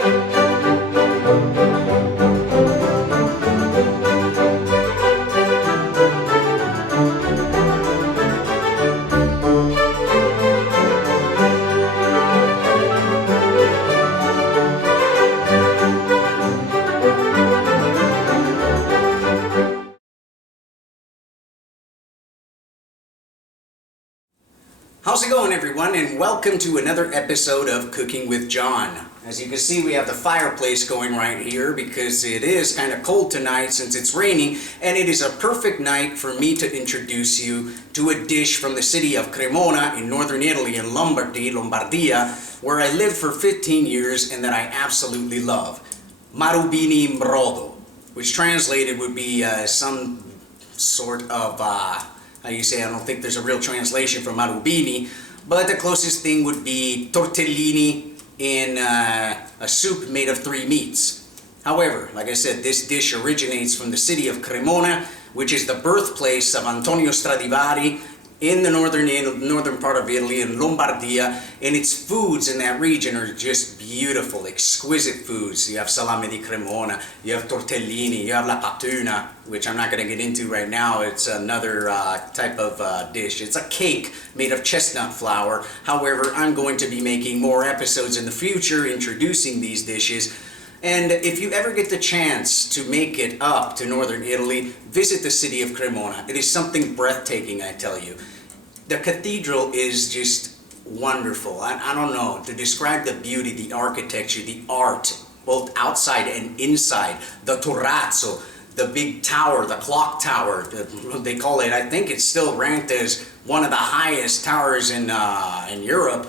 How's it going, everyone, and welcome to another episode of Cooking with John. As you can see, we have the fireplace going right here because it is kind of cold tonight since it's raining, and it is a perfect night for me to introduce you to a dish from the city of Cremona in northern Italy in Lombardia, where I lived for 15 years and that I absolutely love. Marubini brodo, which translated would be some sort of how you say, I don't think there's a real translation for Marubini, but the closest thing would be tortellini in a soup made of 3 meats. However, like I said, this dish originates from the city of Cremona, which is the birthplace of Antonio Stradivari in the northern part of Italy, in Lombardia, and its foods in that region are just beautiful, exquisite foods. You have salame di Cremona, you have tortellini, you have la patuna, which I'm not going to get into right now. It's another type of dish. It's a cake made of chestnut flour. However, I'm going to be making more episodes in the future introducing these dishes. And if you ever get the chance to make it up to northern Italy, visit the city of Cremona. It is something breathtaking, I tell you. The cathedral is just wonderful. I don't know, to describe the beauty, the architecture, the art, both outside and inside. The terrazzo, the big tower, the clock tower, they call it, I think it's still ranked as one of the highest towers in Europe.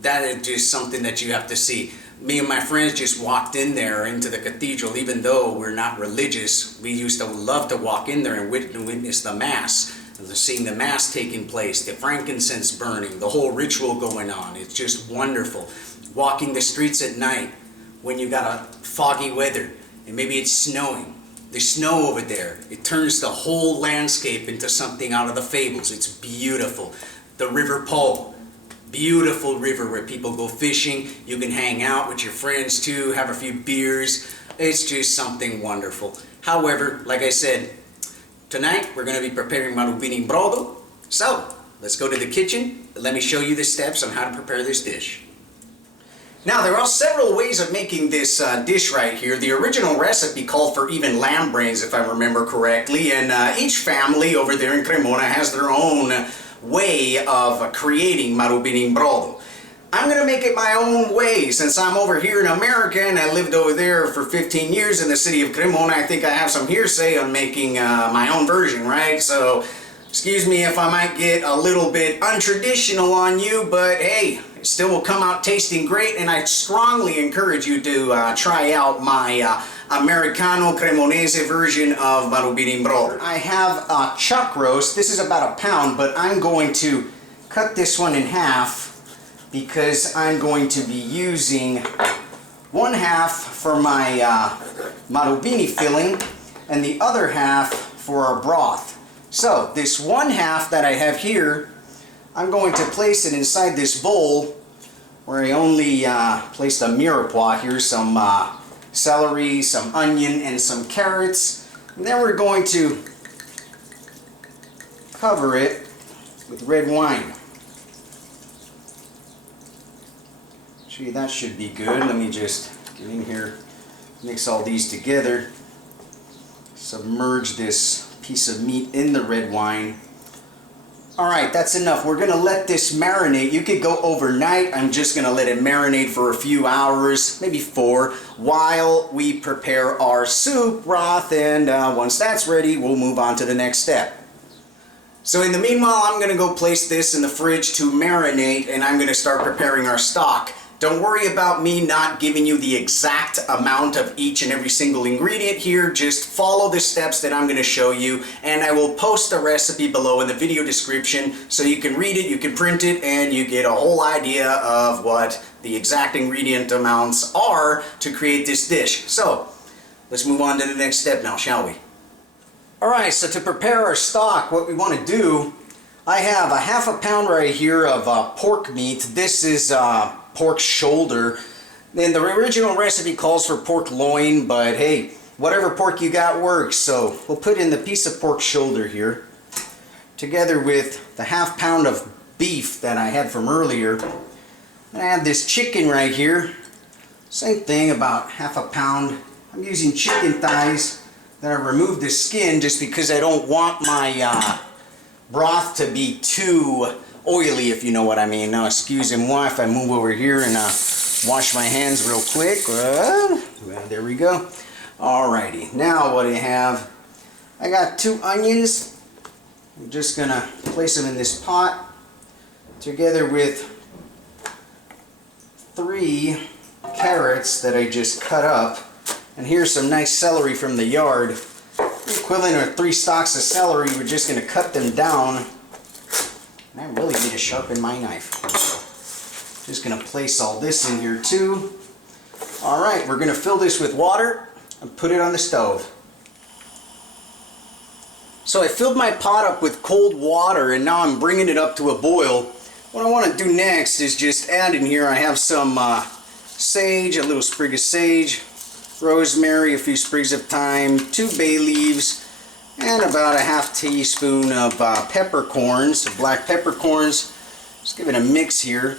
That is just something that you have to see. Me and my friends just walked in there into the cathedral. Even though we're not religious, we used to love to walk in there and witness the Mass. Seeing the Mass taking place, the frankincense burning, the whole ritual going on. It's just wonderful. Walking the streets at night when you got a foggy weather and maybe it's snowing. The snow over there, it turns the whole landscape into something out of the fables. It's beautiful. The River Po. Beautiful river where people go fishing. You can hang out with your friends too, have a few beers. It's just something wonderful. However, like I said, tonight we're going to be preparing Marubini brodo. So, let's go to the kitchen. Let me show you the steps on how to prepare this dish. Now, there are several ways of making this dish right here. The original recipe called for even lamb brains, if I remember correctly, and each family over there in Cremona has their own way of creating Marubini brodo. I'm going to make it my own way. Since I'm over here in America and I lived over there for 15 years in the city of Cremona, I think I have some hearsay on making my own version, right? So, excuse me if I might get a little bit untraditional on you, but hey, it still will come out tasting great, and I strongly encourage you to try out my Americano Cremonese version of Marubini brodo. I have chuck roast. This is about 1 pound, but I'm going to cut this one in half because I'm going to be using 1/2 for my Marubini filling and the other half for our broth. So this 1/2 that I have here, I'm going to place it inside this bowl where I only placed a mirepoix here, some celery, some onion, and some carrots. And then we're going to cover it with red wine. Gee, that should be good. Let me just get in here, mix all these together, submerge this piece of meat in the red wine. Alright, that's enough. We're going to let this marinate. You could go overnight. I'm just going to let it marinate for a few hours, maybe 4, while we prepare our soup broth, and once that's ready, we'll move on to the next step. So in the meanwhile, I'm going to go place this in the fridge to marinate, and I'm going to start preparing our stock. Don't worry about me not giving you the exact amount of each and every single ingredient here. Just follow the steps that I'm going to show you, and I will post the recipe below in the video description so you can read it, you can print it, and you get a whole idea of what the exact ingredient amounts are to create this dish. So, let's move on to the next step now, shall we? Alright, so to prepare our stock, what we want to do, I have a 1/2 pound right here of pork meat. This is pork shoulder. Then the original recipe calls for pork loin, but hey, whatever pork you got works. So we'll put in the piece of pork shoulder here, together with the ½ pound of beef that I had from earlier. And I have this chicken right here. Same thing, about ½ pound. I'm using chicken thighs that I removed the skin just because I don't want my broth to be too oily, if you know what I mean. Now excusez-moi if I move over here and wash my hands real quick. Well, there we go. Alrighty, now what I got 2 onions. I'm just gonna place them in this pot together with 3 carrots that I just cut up. And here's some nice celery from the yard. The equivalent of 3 stalks of celery. We're just gonna cut them down. And I really need to sharpen my knife. So, just gonna place all this in here too. Alright, we're gonna fill this with water and put it on the stove. So I filled my pot up with cold water and now I'm bringing it up to a boil. What I want to do next is just add in here, I have some sage, a little sprig of sage, rosemary, a few sprigs of thyme, 2 bay leaves, and about a ½ teaspoon of peppercorns, black peppercorns. Just give it a mix here.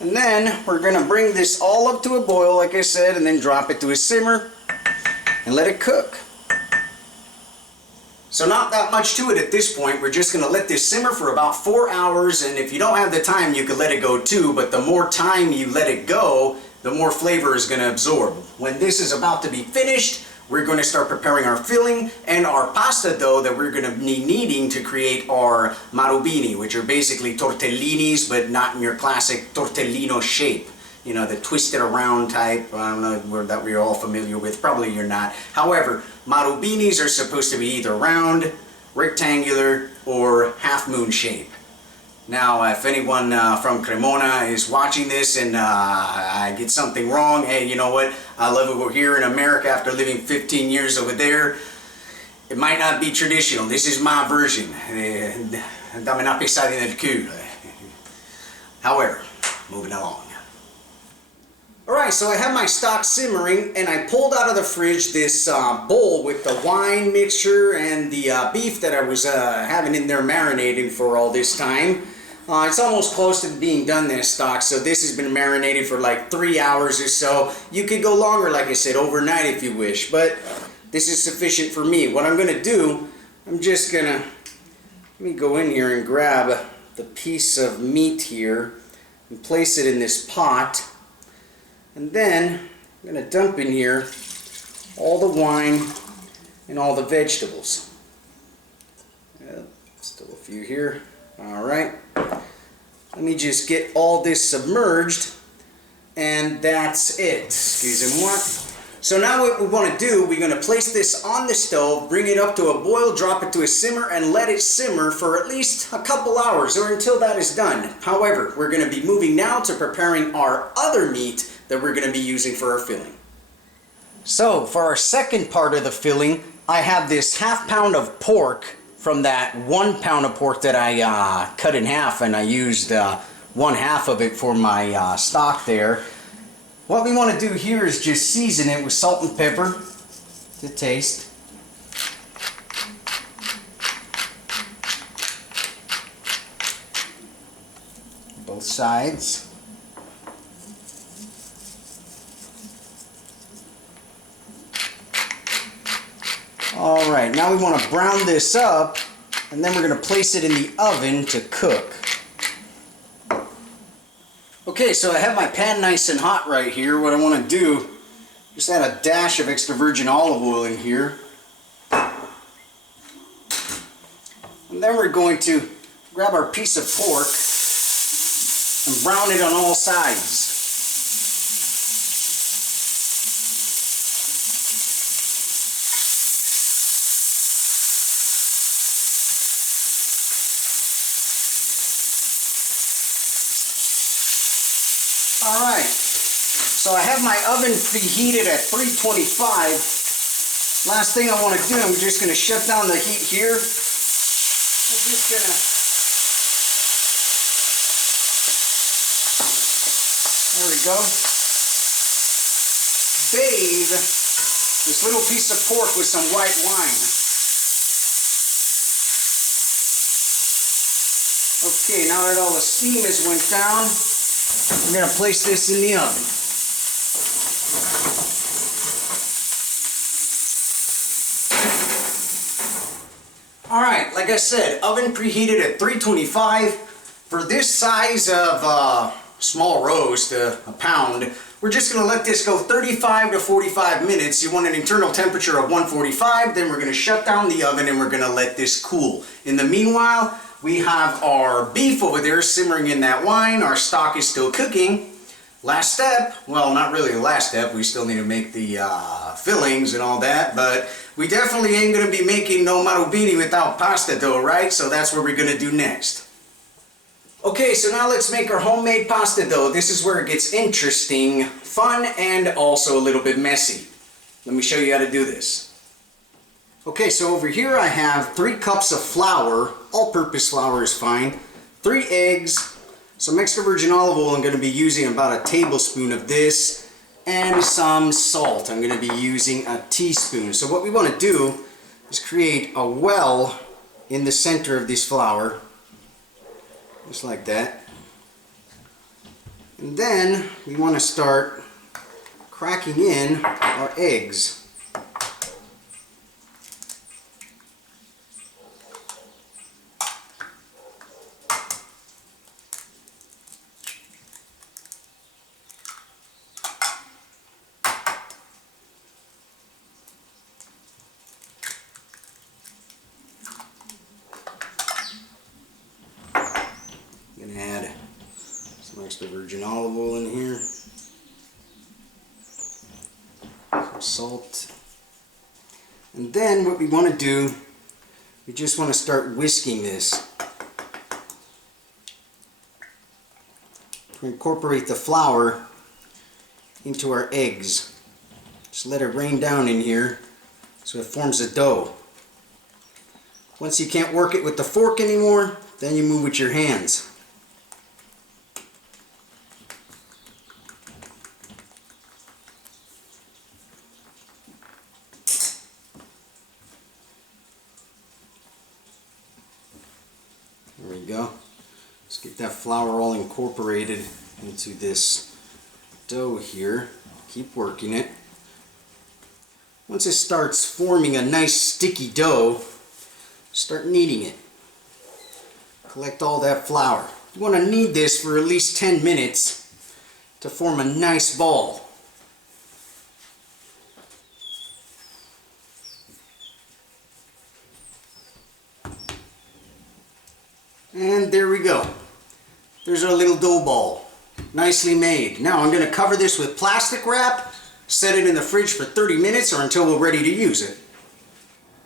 And then we're going to bring this all up to a boil, like I said, and then drop it to a simmer and let it cook. So not that much to it at this point. We're just going to let this simmer for about 4 hours, and if you don't have the time you could let it go too, but the more time you let it go, the more flavor is going to absorb. When this is about to be finished, we're going to start preparing our filling and our pasta dough that we're going to be needing to create our Marubini, which are basically tortellinis, but not in your classic tortellino shape. You know, the twisted around type, I don't know that we're all familiar with, probably you're not. However, Marubinis are supposed to be either round, rectangular, or half moon shape. Now, if anyone from Cremona is watching this and I get something wrong, hey, you know what? I love it. We're here in America after living 15 years over there. It might not be traditional. This is my version. Dame una pisata nel culo. However, moving along. Alright, so I have my stock simmering and I pulled out of the fridge this bowl with the wine mixture and the beef that I was having in there marinating for all this time. It's almost close to being done, this stock, so this has been marinated for like 3 hours or so. You could go longer, like I said, overnight if you wish, but this is sufficient for me. What I'm going to do, I'm just going to, let me go in here and grab the piece of meat here and place it in this pot. And then I'm going to dump in here all the wine and all the vegetables. Yep, still a few here. Alright. Let me just get all this submerged and that's it. Excuse me, what? So now what we want to do, we're going to place this on the stove, bring it up to a boil, drop it to a simmer, and let it simmer for at least a couple hours or until that is done. However, we're going to be moving now to preparing our other meat that we're going to be using for our filling. So for our second part of the filling, I have this ½ pound of pork from that 1 pound of pork that I cut in half, and I used 1/2 of it for my stock there. What we want to do here is just season it with salt and pepper to taste. Both sides. Alright, now we want to brown this up, and then we're going to place it in the oven to cook. Okay, so I have my pan nice and hot right here. What I want to do, just add a dash of extra virgin olive oil in here. And then we're going to grab our piece of pork and brown it on all sides. Alright, so I have my oven preheated at 325. Last thing I want to do, I'm just going to shut down the heat here. I'm just going to... There we go. bathe this little piece of pork with some white wine. Okay, now that all the steam has went down, we're going to place this in the oven. Alright, like I said, oven preheated at 325. For this size of small roast, a pound, we're just going to let this go 35 to 45 minutes. You want an internal temperature of 145, then we're going to shut down the oven and we're going to let this cool. In the meanwhile, we have our beef over there simmering in that wine. Our stock is still cooking. Last step, well, not really the last step, we still need to make the fillings and all that, but we definitely ain't going to be making no Marubini without pasta dough, right? So that's what we're going to do next. Okay, so now let's make our homemade pasta dough. This is where it gets interesting, fun, and also a little bit messy. Let me show you how to do this. Okay, so over here I have 3 cups of flour. All-purpose flour is fine. 3 eggs. Some extra virgin olive oil. I'm going to be using about a tablespoon of this. And some salt. I'm going to be using a teaspoon. So what we want to do is create a well in the center of this flour. Just like that. And then we want to start cracking in our eggs. I'm going to add some extra virgin olive oil in here, some salt, and then what we want to do, we just want to start whisking this to incorporate the flour into our eggs. Just let it rain down in here so it forms a dough. Once you can't work it with the fork anymore, then you move with your hands. There we go. Let's get that flour all incorporated into this dough here. Keep working it. Once it starts forming a nice sticky dough, start kneading it. Collect all that flour. You want to knead this for at least 10 minutes to form a nice ball. And there we go. There's our little dough ball. Nicely made. Now I'm going to cover this with plastic wrap, set it in the fridge for 30 minutes or until we're ready to use it.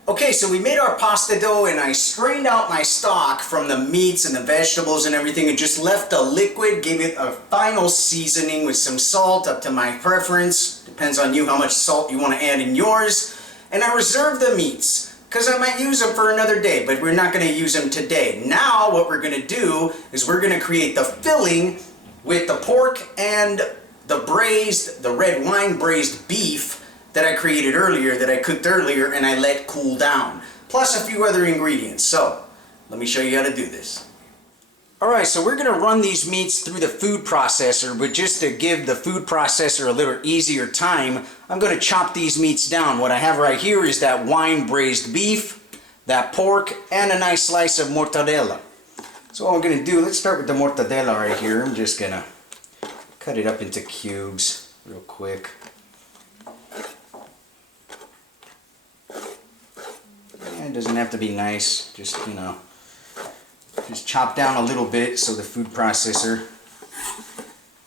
Okay, so we made our pasta dough and I strained out my stock from the meats and the vegetables and everything and just left the liquid, gave it a final seasoning with some salt up to my preference. Depends on you how much salt you want to add in yours. And I reserved the meats because I might use them for another day, but we're not going to use them today. Now what we're going to do is we're going to create the filling with the pork and the red wine braised beef that I created earlier, that I cooked earlier and I let cool down. Plus a few other ingredients. So, let me show you how to do this. Alright, so we're going to run these meats through the food processor, but just to give the food processor a little easier time, I'm going to chop these meats down. What I have right here is that wine braised beef, that pork, and a nice slice of mortadella. So what I'm going to do, let's start with the mortadella right here. I'm just going to cut it up into cubes real quick. It doesn't have to be nice, just, you know, just chop down a little bit so the food processor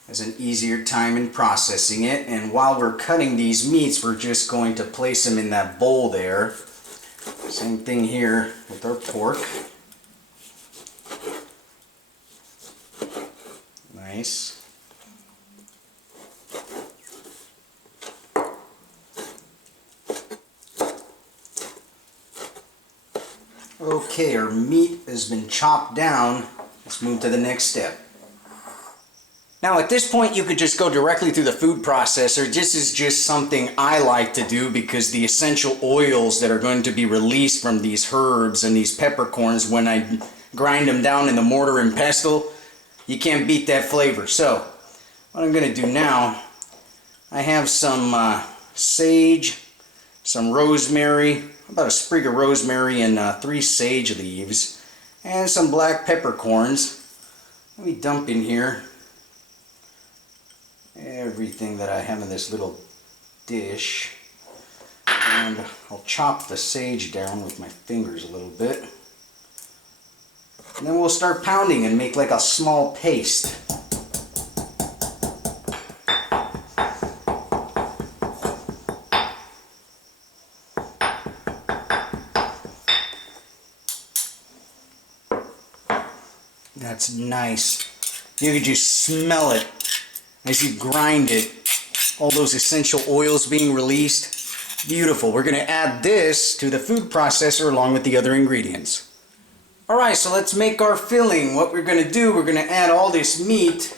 has an easier time in processing it. And while we're cutting these meats, we're just going to place them in that bowl there. Same thing here with our pork. Nice. Okay, our meat has been chopped down. Let's move to the next step. Now at this point you could just go directly through the food processor. This is just something I like to do because the essential oils that are going to be released from these herbs and these peppercorns when I grind them down in the mortar and pestle, you can't beat that flavor. So what I'm going to do now, I have some sage, some rosemary, about a sprig of rosemary and 3 sage leaves, and some black peppercorns. Let me dump in here everything that I have in this little dish, and I'll chop the sage down with my fingers a little bit, and then we'll start pounding and make like a small paste. That's nice. You can just smell it as you grind it, all those essential oils being released. Beautiful. We're going to add this to the food processor along with the other ingredients. Alright, so let's make our filling. What we're going to do, we're going to add all this meat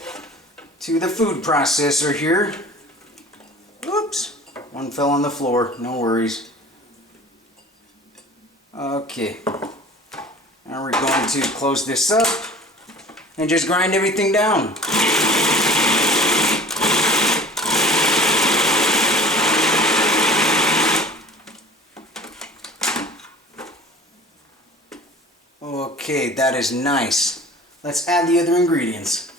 to the food processor here. Oops, one fell on the floor, no worries. Okay, now we're going to close this up and just grind everything down. Okay, that is nice. Let's add the other ingredients.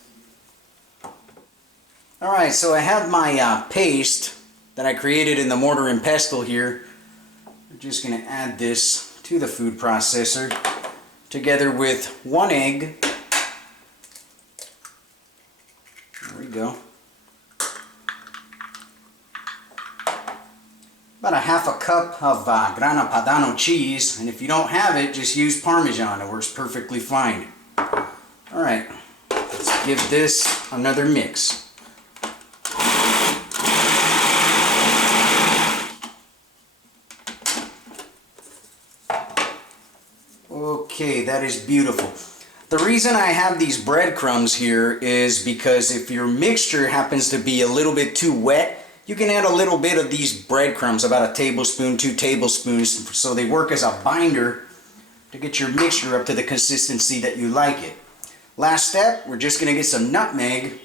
Alright, so I have my paste that I created in the mortar and pestle here. We're just going to add this to the food processor together with 1 egg. There we go. About a ½ cup of grana padano cheese, and if you don't have it, just use Parmesan. It works perfectly fine. Alright, let's give this another mix. Okay, that is beautiful. The reason I have these breadcrumbs here is because if your mixture happens to be a little bit too wet, you can add a little bit of these breadcrumbs, about a tablespoon, 2 tablespoons, so they work as a binder to get your mixture up to the consistency that you like it. Last step, we're just going to get some nutmeg.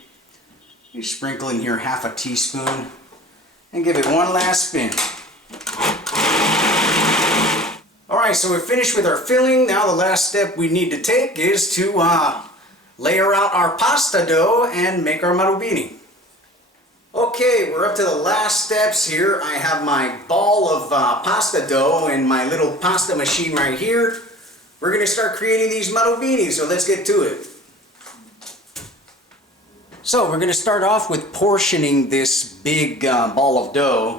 You sprinkle in here ½ a teaspoon and give it one last spin. Alright, so we're finished with our filling. Now the last step we need to take is to layer out our pasta dough and make our marubini. Okay, we're up to the last steps here. I have my ball of pasta dough and my little pasta machine right here. We're going to start creating these marubini, so let's get to it. So we're going to start off with portioning this big ball of dough.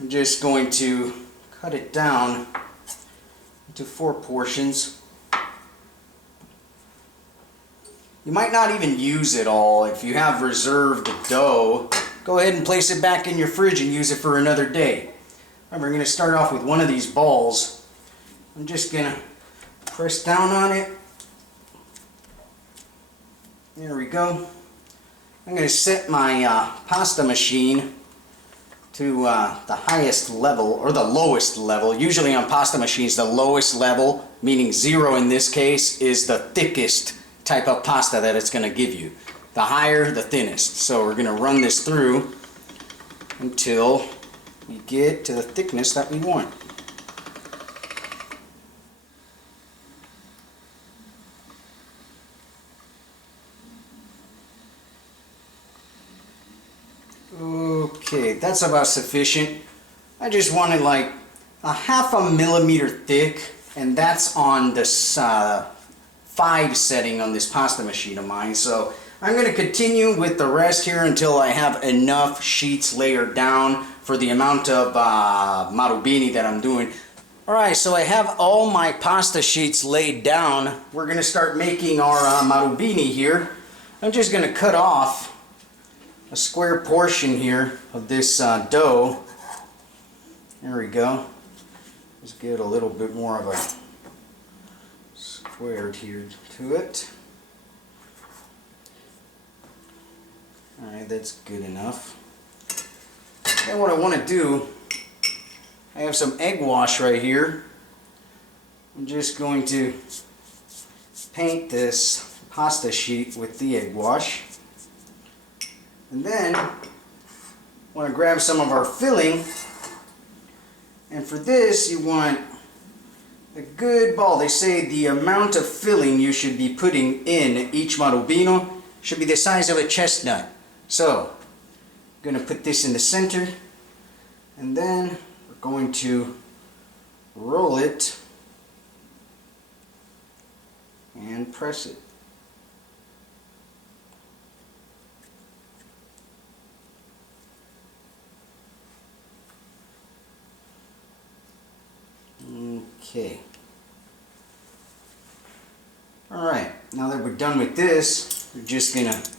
I'm just going to cut it down into 4 portions. You might not even use it all. If you have reserved dough, go ahead and place it back in your fridge and use it for another day. Right, we're going to start off with one of these balls. I'm just going to press down on it. There we go. I'm going to set my pasta machine to the highest level, or the lowest level. Usually on pasta machines, the lowest level, meaning 0 in this case, is the thickest type of pasta that it's going to give you. The higher, the thinnest. So we're going to run this through until we get to the thickness that we want. Okay, that's about sufficient. I just wanted like a ½ millimeter thick, and that's on this 5 setting on this pasta machine of mine. So I'm going to continue with the rest here until I have enough sheets layered down for the amount of marubini that I'm doing. Alright, so I have all my pasta sheets laid down. We're going to start making our marubini here. I'm just going to cut off a square portion here of this dough. There we go. Just get a little bit more of a squared here to it. Alright, that's good enough. Then what I want to do, I have some egg wash right here. I'm just going to paint this pasta sheet with the egg wash. And then I want to grab some of our filling. And for this, you want a good ball. They say the amount of filling you should be putting in each Marubino should be the size of a chestnut. So, I'm going to put this in the center, and then we're going to roll it and press it. Okay. Alright, now that we're done with this, we're just going to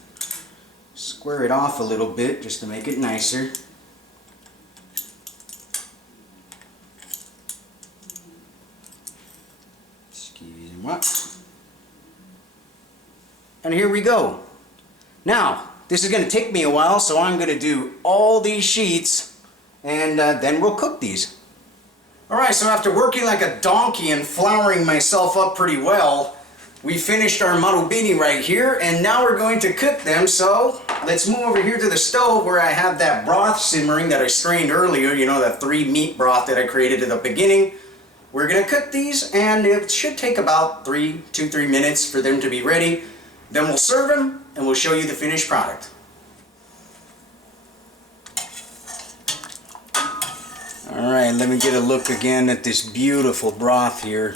square it off a little bit just to make it nicer. Excuse-moi. And here we go. Now, this is going to take me a while, so I'm going to do all these sheets and then we'll cook these. Alright, so after working like a donkey and flouring myself up pretty well, we finished our Marubini right here, and now we're going to cook them. So let's move over here to the stove where I have that broth simmering that I strained earlier, you know, that 3 meat broth that I created at the beginning. We're going to cook these, and it should take about 2-3 minutes for them to be ready. Then we'll serve them, and we'll show you the finished product. Alright, let me get a look again at this beautiful broth here.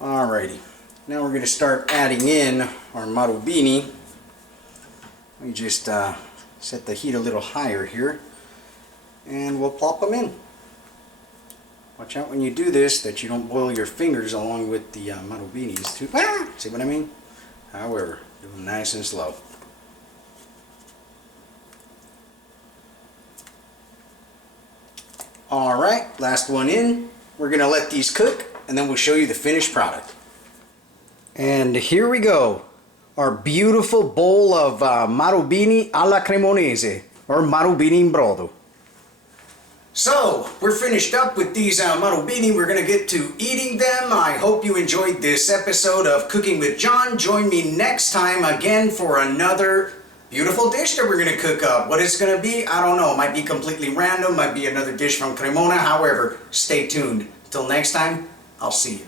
Alrighty, now we're going to start adding in our Marubini. Let me just set the heat a little higher here, and we'll plop them in. Watch out when you do this that you don't boil your fingers along with the Marubinis too. See what I mean? However, do them nice and slow. Alright, last one in. We're going to let these cook, and then we'll show you the finished product. And here we go. Our beautiful bowl of Marubini alla Cremonese, or Marubini in Brodo. So, we're finished up with these Marubini. We're going to get to eating them. I hope you enjoyed this episode of Cooking with John. Join me next time again for another beautiful dish that we're going to cook up. What it's going to be, I don't know. It might be completely random. Might be another dish from Cremona. However, stay tuned. Till next time, I'll see you.